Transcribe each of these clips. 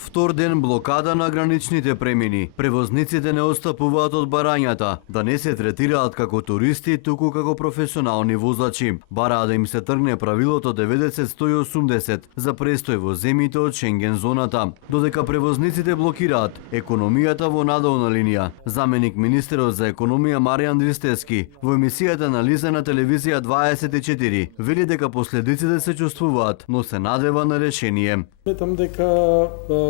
Втор ден блокада на граничните премини. Превозниците не отстапуваат од барањата, да не се третираат како туристи, туку како професионални возачи. Бараа да им се тргне правилото 90-180 за престој во земјите од Шенген зоната. Додека превозниците блокираат економијата во надолна линија, заменик министерот за економија Маријан Ристевски во емисијата на Лиза на телевизија 24 вели дека последиците се чувствуваат, но се надева на решение. Сметам дека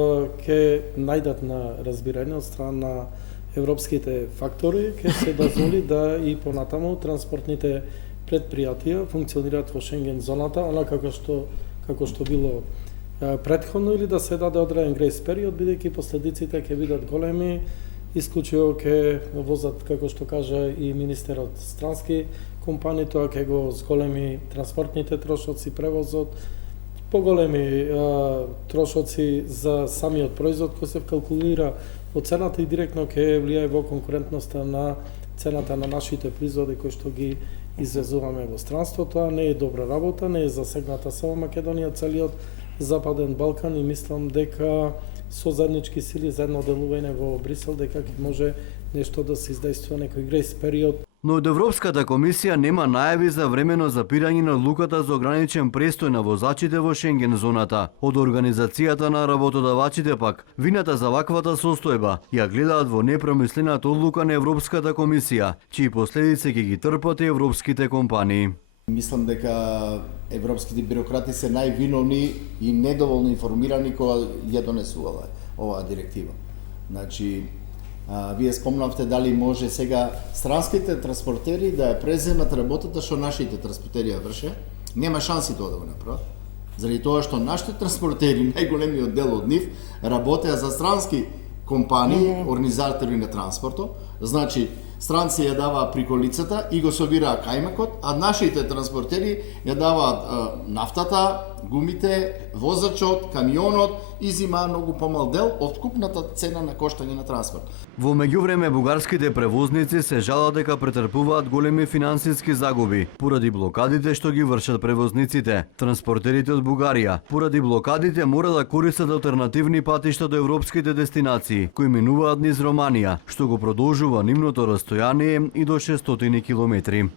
ќе најдат на разбирање од страна на европските фактори, ќе се дозволи да и понатаму транспортните предпријатија функционираат во Шенген зоната, она како што било претходно, или да се даде одреден грейс период, бидејќи последиците ќе бидат големи, исклучиво ќе возат, како што кажа и министерот, странски компании, тоа ќе го зголеми транспортните трошоци, превозот, поголеми трошоци за самиот производ кој се вкалкулира во цената и директно ќе влијае во конкурентноста на цената на нашите производи кои што ги извезуваме во странство. Тоа не е добра работа, не е засегната само Македонија, целиот Западен Балкан, и мислам дека со заеднички сили, заедно делување во Брисел, дека ќе може нешто да се издействува, некој грейс период. Но од Европската комисија нема најави за времено запирање на луката за ограничен престој на возачите во Шенген зоната. Од организацијата на работодавачите пак, вината за ваквата состојба ја гледаат во непромислената одлука на Европската комисија, чии последици ќе ги трпат и европските компании. Мислам дека европските бюрократи се највиновни и недоволно информирани кога ја донесувала оваа директива. Значи, вие спомнавте дали може сега странските транспортери да ја преземат работата што нашите транспортери ја врше. Нема шанси тоа да го направат. Заради тоа што нашите транспортери, најголемиот дел од нив, работеа за странски компании, организатори на транспортот. Значи, странци ја даваа приколицата и го собираа кајмакот, а нашите транспортери ја даваат нафтата, гумите, возачот, камионот и зимаа многу помал дел од купната цена на коштање на транспорт. Во меѓувреме бугарските превозници се жалат дека претрпуваат големи финансиски загуби поради блокадите што ги вршат превозниците. Транспортерите од Бугарија поради блокадите мора да користат алтернативни патишта до европските дестинации кои минуваат низ Романија, што го продолжува нивното растојание и до 600 километри.